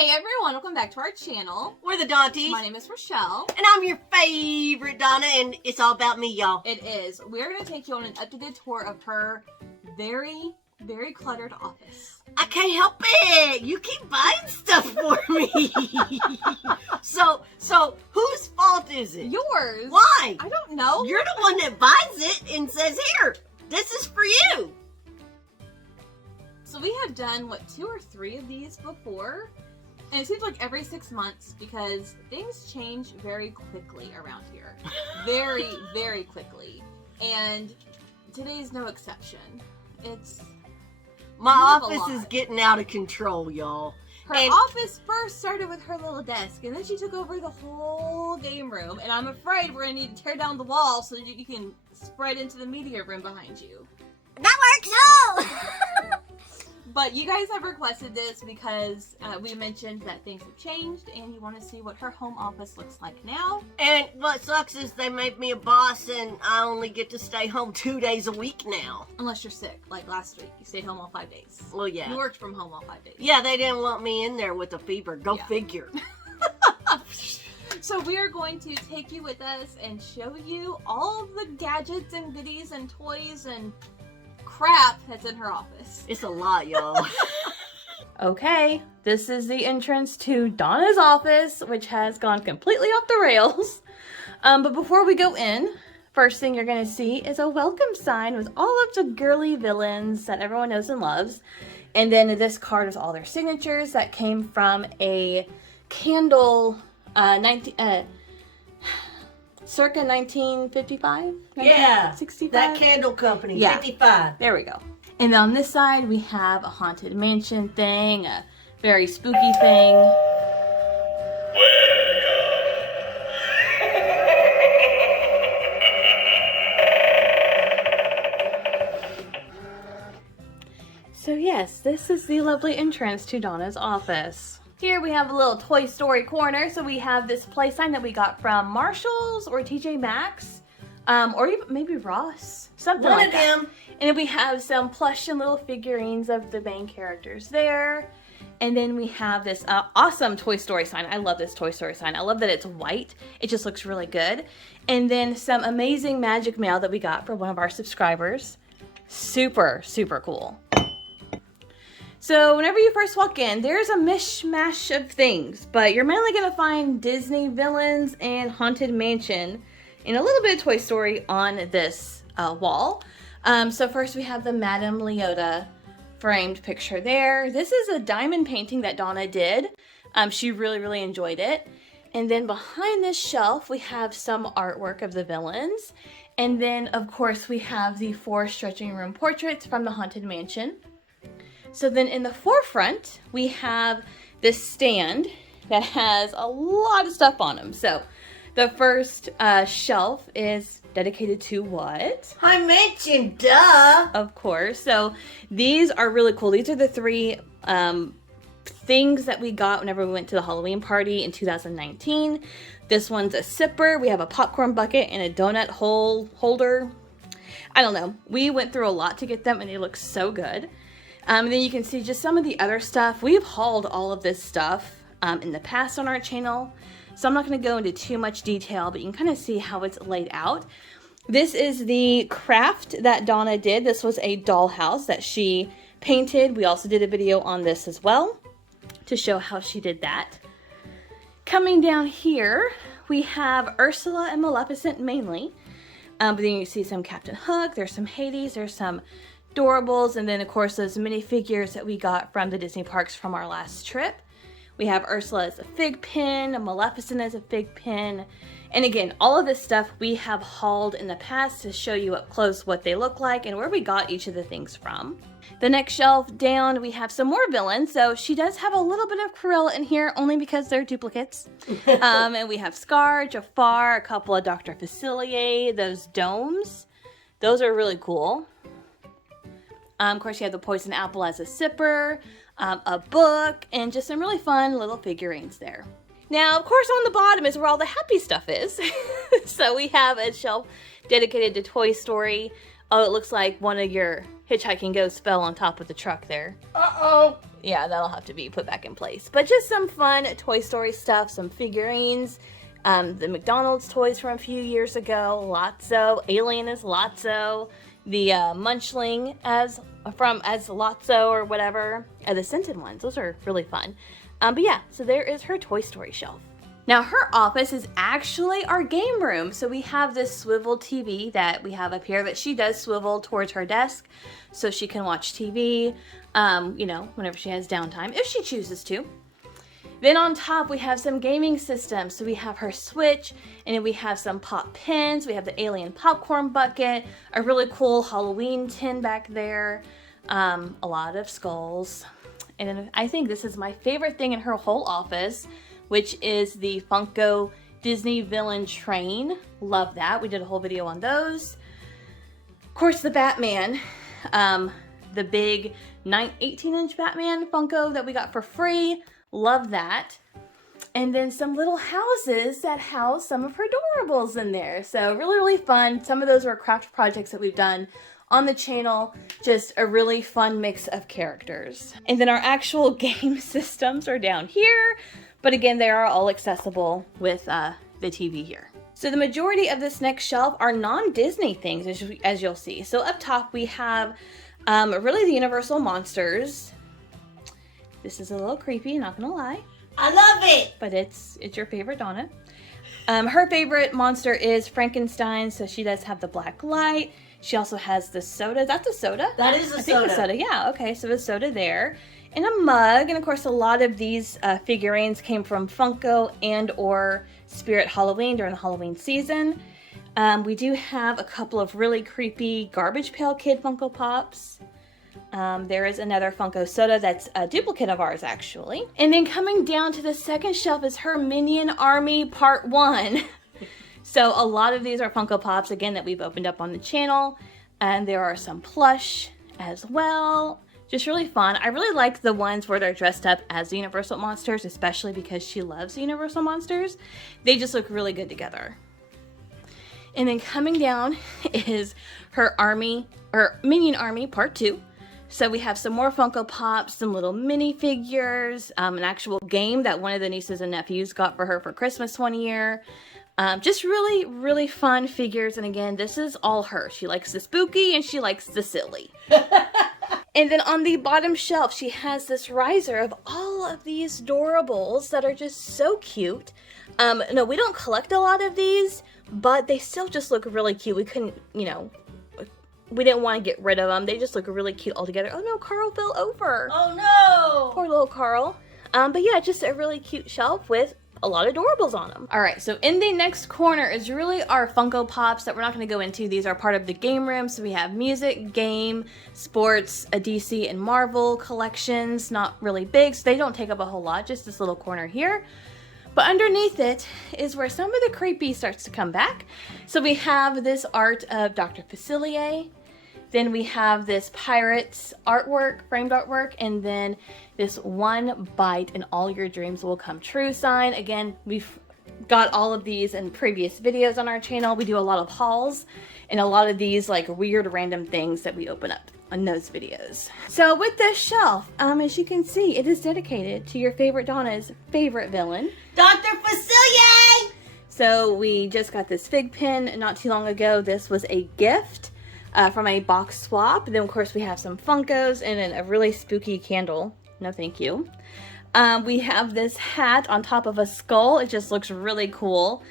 Hey everyone, welcome back to our channel. We're the Dawnties. My name is Rochelle. And I'm your favorite Dawna, and it's all about me, y'all. It is. We're going to take you on an up-to-date tour of her very, very cluttered office. I can't help it. You keep buying stuff for me. So whose fault is it? Yours. Why? I don't know. You're the one that buys it and says, here, this is for you. So we have done, 2 or 3 of these before? And it seems like every 6 months because things change very quickly around here. Very, very quickly. And today's no exception. My office is getting out of control, y'all. Her office first started with her little desk, and then she took over the whole game room. And I'm afraid we're going to need to tear down the wall so that you can spread into the media room behind you. That works! But you guys have requested this because we mentioned that things have changed and you want to see what her home office looks like now. And what sucks is they made me a boss and I only get to stay home 2 days a week now. Unless you're sick, like last week. You stayed home all 5 days. Well, yeah. You worked from home all 5 days. Yeah, they didn't want me in there with a fever. Go figure. So we are going to take you with us and show you all of the gadgets and goodies and toys and crap that's in her office. It's a lot, y'all. Okay, this is the entrance to Dawna's office, which has gone completely off the rails. But before we go in, first thing you're going to see is a welcome sign with all of the girly villains that everyone knows and loves. And then this card with all their signatures that came from a candle, circa 1955? Yeah, 65? that candle company, Yeah. 55. There we go. And on this side, we have a haunted mansion thing, a very spooky thing. So yes, this is the lovely entrance to Dawna's office. Here we have a little Toy Story corner. So we have this play sign that we got from Marshall's or TJ Maxx, or even maybe Ross, something like that. One of them. And then we have some plush and little figurines of the main characters there. And then we have this awesome Toy Story sign. I love this Toy Story sign. I love that it's white. It just looks really good. And then some amazing magic mail that we got for one of our subscribers. Super, super cool. So whenever you first walk in, there's a mishmash of things, but you're mainly going to find Disney villains and Haunted Mansion and a little bit of Toy Story on this wall. So first we have the Madame Leota framed picture there. This is a diamond painting that Dawna did. She really, really enjoyed it. And then behind this shelf, we have some artwork of the villains. And then, of course, we have the 4 stretching room portraits from the Haunted Mansion. So then in the forefront, we have this stand that has a lot of stuff on them. So the first shelf is dedicated to what? I mentioned, duh! Of course. So these are really cool. These are the 3 things that we got whenever we went to the Halloween party in 2019. This one's a sipper. We have a popcorn bucket and a donut hole holder. I don't know. We went through a lot to get them and they look so good. And then you can see just some of the other stuff. We've hauled all of this stuff in the past on our channel. So I'm not going to go into too much detail, but you can kind of see how it's laid out. This is the craft that Dawna did. This was a dollhouse that she painted. We also did a video on this as well to show how she did that. Coming down here, we have Ursula and Maleficent mainly. But then you see some Captain Hook. There's some Hades. There's some Doorables, and then of course those minifigures that we got from the Disney parks from our last trip. We have Ursula as a fig pin, Maleficent as a fig pin, and again, all of this stuff we have hauled in the past to show you up close what they look like and where we got each of the things from. The next shelf down, we have some more villains. So she does have a little bit of Cruella in here, only because they're duplicates. And we have Scar, Jafar, a couple of Dr. Facilier, those domes. Those are really cool. Of course, you have the poison apple as a sipper, a book, and just some really fun little figurines there. Now, of course, on the bottom is where all the happy stuff is. So we have a shelf dedicated to Toy Story. Oh, it looks like one of your hitchhiking ghosts fell on top of the truck there. Uh-oh. yeah, that'll have to be put back in place. But just some fun Toy Story stuff, some figurines, the McDonald's toys from a few years ago, Lotso, Alien as Lotso, the Munchling as Lotso or whatever, the scented ones. Those are really fun. But yeah, so there is her Toy Story shelf. Now her office is actually our game room. So we have this swivel TV that we have up here that she does swivel towards her desk so she can watch TV, you know, whenever she has downtime, if she chooses to. Then on top we have some gaming systems. So we have her Switch, and then we have some pop pins. We have the Alien popcorn bucket, a really cool Halloween tin back there, a lot of skulls. And then I think this is my favorite thing in her whole office, which is the Funko Disney villain train. Love that. We did a whole video on those. Of course, the Batman, the big 18-inch Batman Funko that we got for free. Love that. And then some little houses that house some of her adorables in there. So really, really fun. Some of those are craft projects that we've done on the channel. Just a really fun mix of characters. And then our actual game systems are down here. But again, they are all accessible with the TV here. So the majority of this next shelf are non-Disney things, as you'll see. So up top we have really the Universal monsters. This is a little creepy, not gonna lie. I love it! But it's your favorite Dawna. Her favorite monster is Frankenstein, so she does have the black light. She also has the soda. That's a soda? That is a I soda. think a soda, yeah. Okay, so a soda there. And a mug. And of course, a lot of these figurines came from Funko and or Spirit Halloween during the Halloween season. We do have a couple of really creepy Garbage Pail Kid Funko Pops. There is another Funko soda that's a duplicate of ours, actually. And then coming down to the second shelf is her Minion Army Part 1. So a lot of these are Funko Pops, again, that we've opened up on the channel. And there are some plush as well. Just really fun. I really like the ones where they're dressed up as the Universal monsters, especially because she loves the Universal monsters. They just look really good together. And then coming down is her Minion Army Part 2. So we have some more Funko Pops, some little minifigures, an actual game that one of the nieces and nephews got for her for Christmas one year. Just really, really fun figures. And again, this is all her. She likes the spooky and she likes the silly. And then on the bottom shelf, she has this riser of all of these adorables that are just so cute. No, we don't collect a lot of these, but they still just look really cute. We couldn't, you know, we didn't want to get rid of them. They just look really cute all together. Oh no, Carl fell over. Oh no! Poor little Carl. But yeah, just a really cute shelf with a lot of adorables on them. All right, so in the next corner is really our Funko Pops that we're not going to go into. These are part of the game room. So we have music, game, sports, a DC and Marvel collections. Not really big, so they don't take up a whole lot, just this little corner here. But underneath it is where some of the creepy starts to come back. So we have this art of Dr. Facilier. Then we have this Pirates artwork, framed artwork, and then this one bite and all your dreams will come true sign. Again, we've got all of these in previous videos on our channel. We do a lot of hauls and a lot of these like weird random things that we open up on those videos. So with this shelf, as you can see, it is dedicated to your favorite Dawna's favorite villain, Dr. Facilier! So we just got this fig pin not too long ago. This was a gift from a box swap. Then of course we have some Funkos and then a really spooky candle. No thank you. We have this hat on top of a skull. It just looks really cool.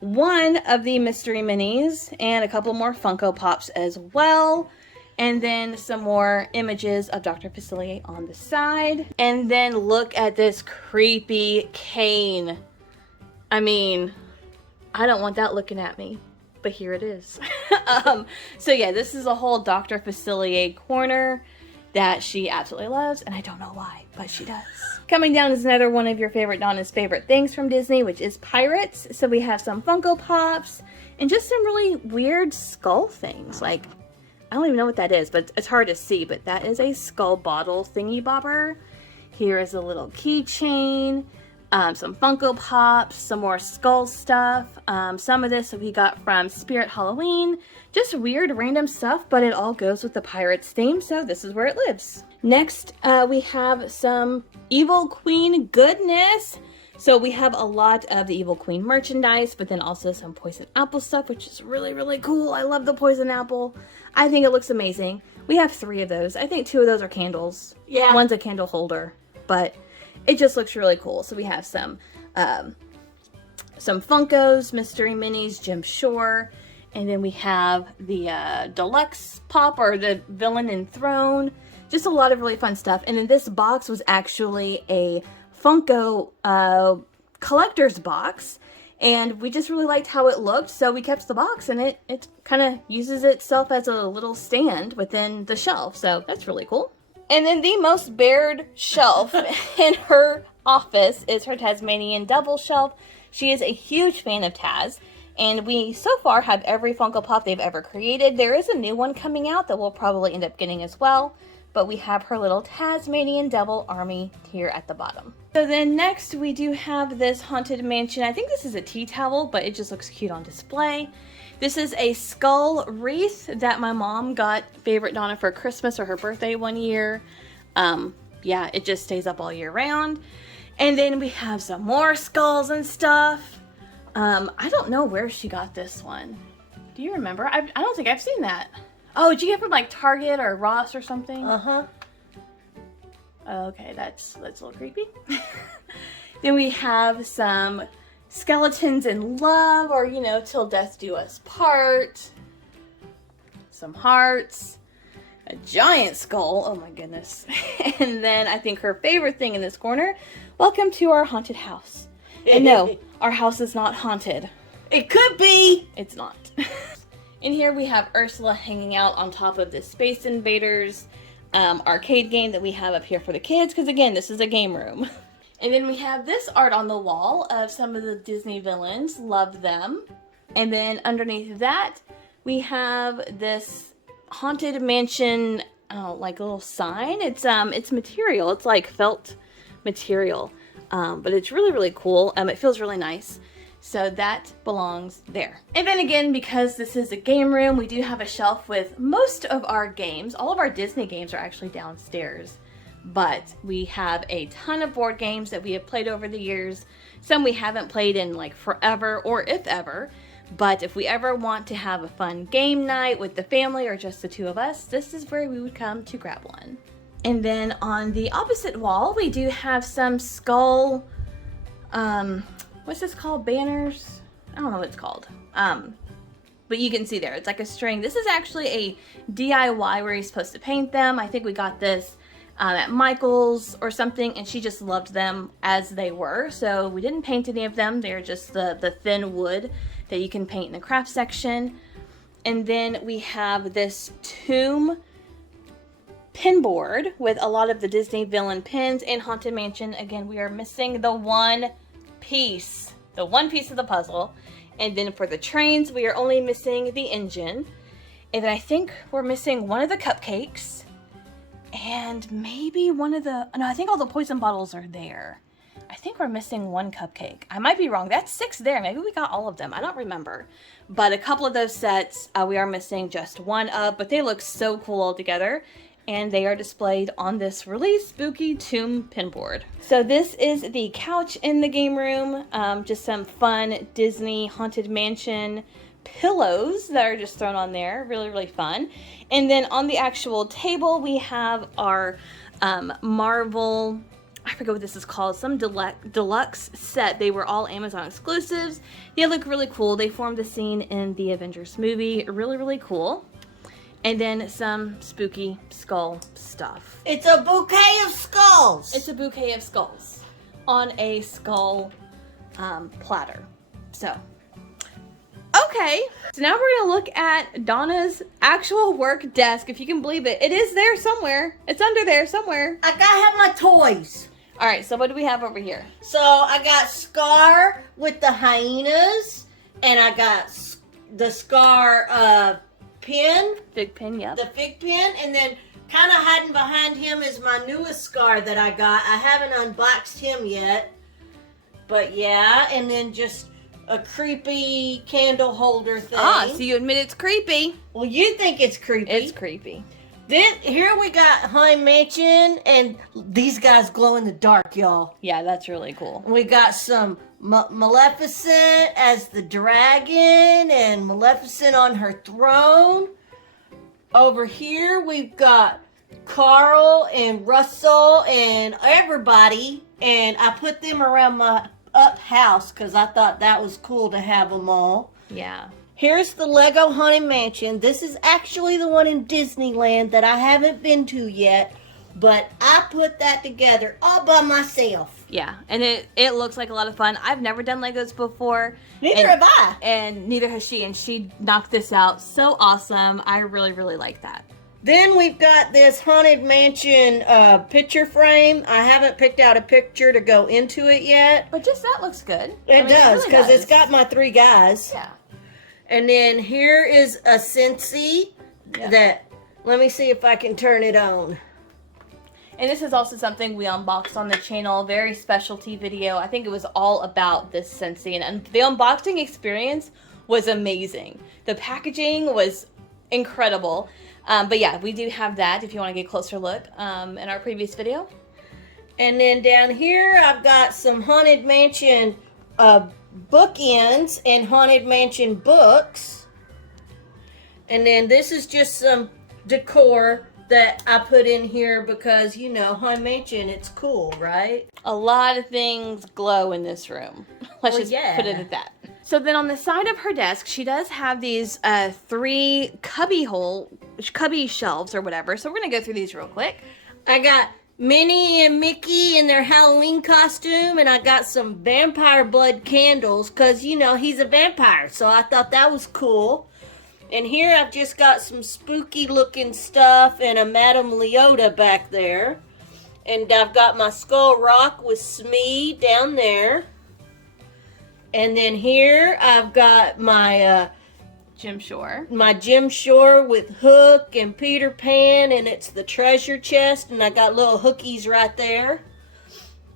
One of the mystery minis and a couple more Funko Pops as well. And then some more images of Dr. Facilier on the side. And then look at this creepy cane. I mean, I don't want that looking at me, but here it is. So yeah, this is a whole Dr. Facilier corner that she absolutely loves, and I don't know why, but she does. Coming down is another one of your favorite Dawna's favorite things from Disney, which is Pirates. So we have some Funko Pops and just some really weird skull things. Like, I don't even know what that is, but it's hard to see, but that is a skull bottle thingy bobber. Here is a little keychain. some Funko Pops, some more skull stuff. Some of this we got from Spirit Halloween. Just weird random stuff, but it all goes with the Pirates theme, so this is where it lives. Next, we have some Evil Queen goodness. So we have a lot of the Evil Queen merchandise, but then also some Poison Apple stuff, which is really, really cool. I love the Poison Apple. I think it looks amazing. We have 3 of those. I think 2 of those are candles. Yeah. One's a candle holder, but it just looks really cool. So we have some Funkos, Mystery Minis, Jim Shore, and then we have the Deluxe Pop, or the Villain Enthroned. Just a lot of really fun stuff. And then this box was actually a Funko collector's box, and we just really liked how it looked, so we kept the box, and it kind of uses itself as a little stand within the shelf, so that's really cool. And then the most bared shelf in her office is her Tasmanian Devil shelf. She is a huge fan of Taz, and we so far have every Funko Pop they've ever created. There is a new one coming out that we'll probably end up getting as well, but we have her little Tasmanian Devil army here at the bottom. So then next we do have this Haunted Mansion. I think this is a tea towel, but it just looks cute on display. This is a skull wreath that my mom got Favorite Dawna for Christmas or her birthday one year. Yeah, it just stays up all year round. And then we have some more skulls and stuff. I don't know where she got this one. Do you remember? I don't think I've seen that. Oh, did you get it from like Target or Ross or something? Uh-huh. Okay, that's a little creepy. Then we have some Skeletons in Love, or, you know, Till Death Do Us Part. Some hearts. A giant skull. Oh my goodness. And then I think her favorite thing in this corner. Welcome to our haunted house. And no, our house is not haunted. It could be. It's not. In here we have Ursula hanging out on top of the Space Invaders arcade game that we have up here for the kids, because again, this is a game room. And then we have this art on the wall of some of the Disney villains. Love them. And then underneath that, we have this Haunted Mansion, like a little sign. It's material. It's like felt material, but it's really, really cool. It feels really nice. So that belongs there. And then again, because this is a game room, we do have a shelf with most of our games. All of our Disney games are actually downstairs, but we have a ton of board games that we have played over the years. Some we haven't played in like forever, or if ever, but if we ever want to have a fun game night with the family or just the 2 of us, this is where we would come to grab one. And then on the opposite wall, we do have some skull, what's this called? Banners? I don't know what it's called. But you can see there, it's like a string. This is actually a DIY where you're supposed to paint them. I think we got this at Michael's or something, and she just loved them as they were. So we didn't paint any of them. They're just the thin wood that you can paint in the craft section. And then we have this tomb pin board with a lot of the Disney villain pins in Haunted Mansion. Again, we are missing the one piece of the puzzle. And then for the trains, we are only missing the engine. And then I think we're missing one of the cupcakes. And maybe one of the... No, I think all the poison bottles are there. I think we're missing one cupcake. I might be wrong. That's 6 there. Maybe we got all of them. I don't remember. But a couple of those sets we are missing just one of. But they look so cool all together. And they are displayed on this really spooky tomb pinboard. So this is the couch in the game room. Just some fun Disney Haunted Mansion pillows that are just thrown on there. Really, really fun. And then on the actual table, we have our Marvel, I forget what this is called, some deluxe set. They were all Amazon exclusives. They look really cool. They formed the scene in the Avengers movie. Really, really cool. And then some spooky skull stuff. It's a bouquet of skulls. It's a bouquet of skulls on a skull platter. So, okay. So now we're going to look at Donna's actual work desk. If you can believe it. It is there somewhere. It's under there somewhere. I gotta have my toys. All right, so what do we have over here? So I got Scar with the hyenas, and I got the Scar pin. Big pin, yep. The fig pin, and then kind of hiding behind him is my newest Scar that I got. I haven't unboxed him yet. But yeah, and then just a creepy candle holder thing. Ah, so you admit it's creepy. Well, you think it's creepy. It's creepy. Then here we got Haunted Mansion, and these guys glow in the dark, y'all. Yeah, that's really cool. We got some Maleficent as the dragon, and Maleficent on her throne. Over here we've got Carl and Russell and everybody, and I put them around my up house because I thought that was cool to have them all. Yeah. Here's the Lego Haunted Mansion. This is actually the one in Disneyland that I haven't been to yet, but I put that together all by myself. Yeah, and it looks like a lot of fun. I've never done Legos before. Neither have I. And neither has she, and she knocked this out so awesome. I really, really like that. Then we've got this Haunted Mansion picture frame. I haven't picked out a picture to go into it yet. But just that looks good. It does, because really it's got my 3 guys. Yeah. And then here is a Scentsy that, let me see if I can turn it on. And this is also something we unboxed on the channel. Very specialty video. I think it was all about this Scentsy. And the unboxing experience was amazing. The packaging was incredible. But yeah, we do have that if you want to get a closer look in our previous video. And then down here, I've got some Haunted Mansion bookends and Haunted Mansion books. And then this is just some decor that I put in here because, you know, Haunted Mansion, it's cool, right? A lot of things glow in this room. Let's just put it at that. So then on the side of her desk, she does have these 3 cubby shelves or whatever. So we're going to go through these real quick. I got Minnie and Mickey in their Halloween costume, and I got some vampire blood candles because, you know, he's a vampire. So I thought that was cool. And here I've just got some spooky looking stuff and a Madame Leota back there. And I've got my Skull Rock with Smee down there. And then here I've got my Jim Shore. My Jim Shore with Hook and Peter Pan, and it's the treasure chest, and I got little hookies right there.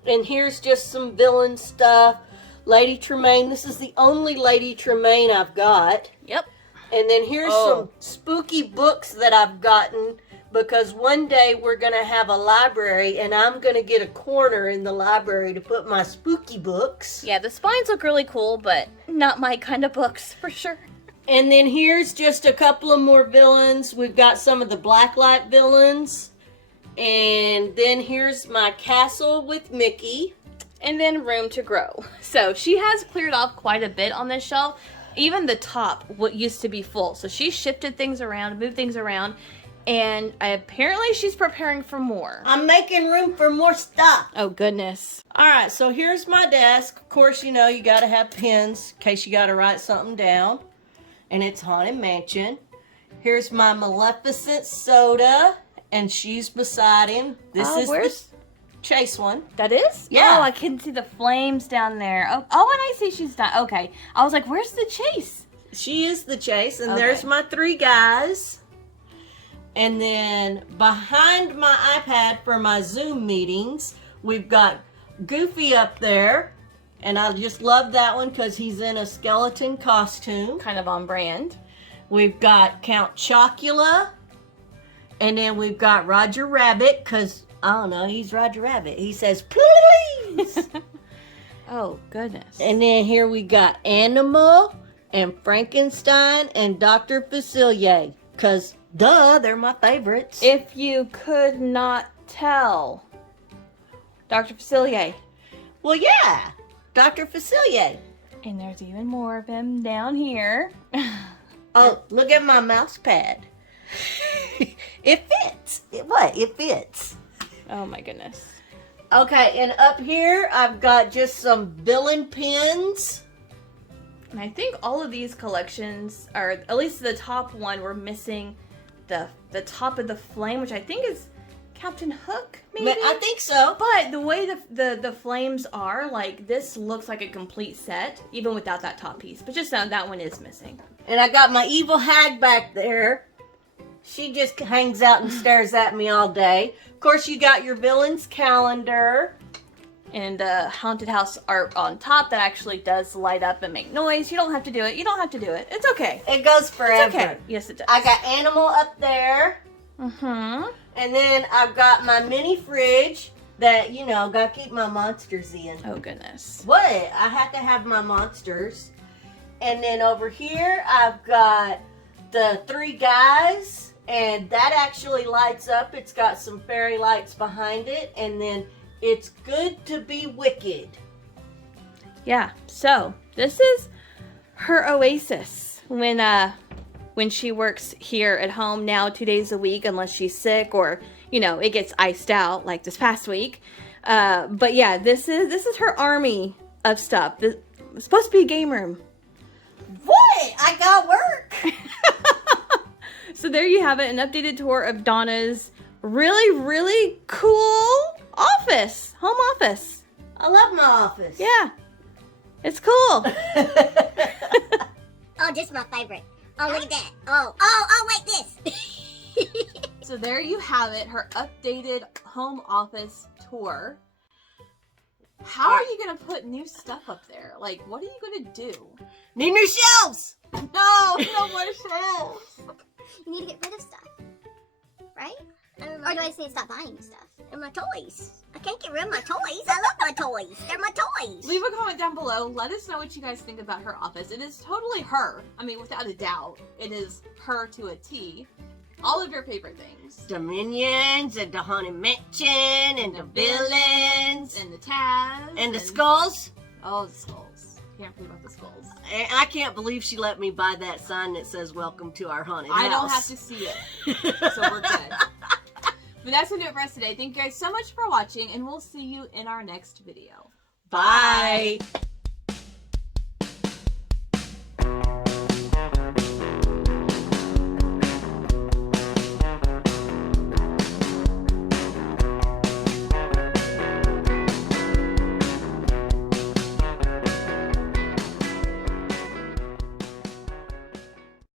And here's just some villain stuff. Lady Tremaine. This is the only Lady Tremaine I've got. Yep. And then here's some spooky books that I've gotten, because one day we're going to have a library, and I'm going to get a corner in the library to put my spooky books. Yeah, the spines look really cool, but not my kind of books, for sure. And then here's just a couple of more villains. We've got some of the Blacklight villains. And then here's my castle with Mickey. And then room to grow. So she has cleared off quite a bit on this shelf. Even the top, what used to be full. So she shifted things around, moved things around. And apparently she's preparing for more. I'm making room for more stuff. Oh, goodness. All right, so here's my desk. Of course, you know, you got to have pens in case you got to write something down. And it's Haunted Mansion. Here's my Maleficent soda. And she's beside him. This is the Chase one. That is? Yeah. Oh, I can see the flames down there. Oh, and I see she's not. Okay. I was like, where's the Chase? She is the Chase. And there's my 3 guys. And then behind my iPad for my Zoom meetings, we've got Goofy up there. And I just love that one because he's in a skeleton costume. Kind of on brand. We've got Count Chocula. And then we've got Roger Rabbit because, I don't know, he's Roger Rabbit. He says, please. Oh, goodness. And then here we got Animal and Frankenstein and Dr. Facilier. Because, duh, they're my favorites. If you could not tell. Dr. Facilier. Well, yeah. Dr. Facilier. And there's even more of him down here. Oh, look at my mouse pad. It fits. It fits. Oh, my goodness. Okay, and up here, I've got just some villain pins. And I think all of these collections, or at least the top one, were missing the top of the flame, which I think is Captain Hook, maybe? I think so. But the way the flames are, like, this looks like a complete set, even without that top piece. But just that one is missing. And I got my evil hag back there. She just hangs out and stares at me all day. Of course, you got your villains calendar. and the haunted house art on top that actually does light up and make noise. You don't have to do it. You don't have to do it. It's okay. It goes forever. It's okay. Yes, it does. I got animal up there. Mm-hmm. And then I've got my mini fridge that, you know, got to keep my monsters in. Oh, goodness. What? I have to have my monsters. And then over here, I've got the 3 guys. And that actually lights up. It's got some fairy lights behind it. And then it's good to be wicked. Yeah. So this is her oasis when she works here at home now 2 days a week, unless she's sick or, you know, it gets iced out like this past week. But yeah, this is her army of stuff. This it's supposed to be a game room. What? I got work. So there you have it, an updated tour of Dawna's really, really cool office, home office. I love my office. Yeah, it's cool. Oh, this is my favorite. Oh, look at that. Oh, wait, this. So there you have it, her updated home office tour. How are you going to put new stuff up there? Like, what are you going to do? Need new shelves. No more shelves. You need to get rid of stuff, right? Or do I just need to stop buying stuff? And my toys. I can't get rid of my toys. I love my toys. They're my toys. Leave a comment down below. Let us know what you guys think about her office. It is totally her. I mean, without a doubt, it is her to a T. All of your favorite things. The minions and the haunted mansion and the villains and the Taz and the skulls. Oh, the skulls. Can't forget about the skulls. I can't believe she let me buy that sign that says "Welcome to our haunted house." I don't have to see it, so we're good. But that's gonna do it for us today. Thank you guys so much for watching, and we'll see you in our next video. Bye.